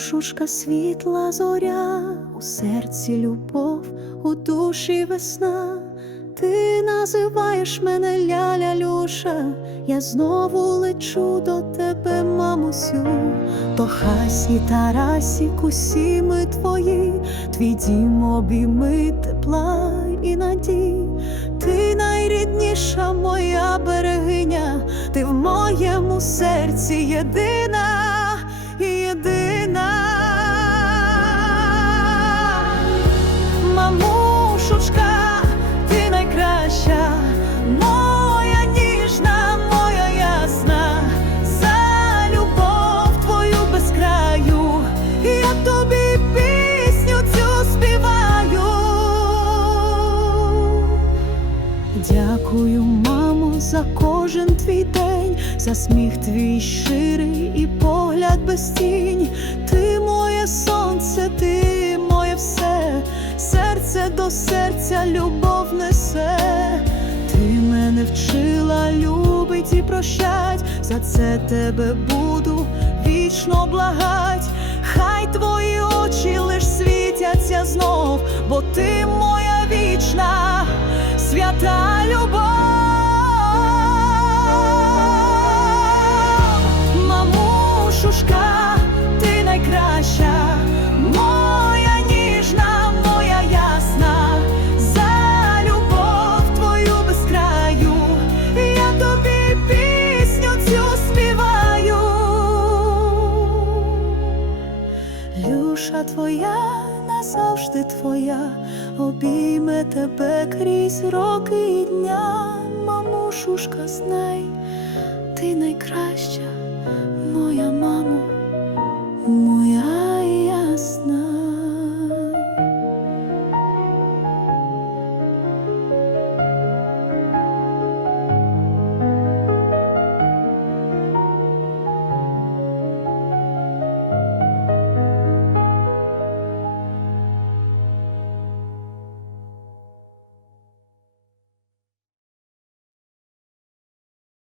Мамушушка світла зоря, у серці любов, у душі весна. Ти називаєш мене ляля Люша, я знову лечу до тебе, мамусю. То хасі Тарасі, усі ми твої, твій дім обійми тепла і надій. Ти найрідніша моя берегиня, ти в моєму серці єдина. Дякую, мамо, за кожен твій день, за сміх твій щирий і погляд без тінь. Ти моє сонце, ти моє все, серце до серця любов несе. Ти мене вчила любить і прощать, за це тебе буду вічно благать. Хай твої очі лиш світяться знов, бо ти моя вічна свята Люша твоя назавжди твоя, обійме тебе крізь роки і дня, мамушушка, знай, ти найкраща, моя мамо, моя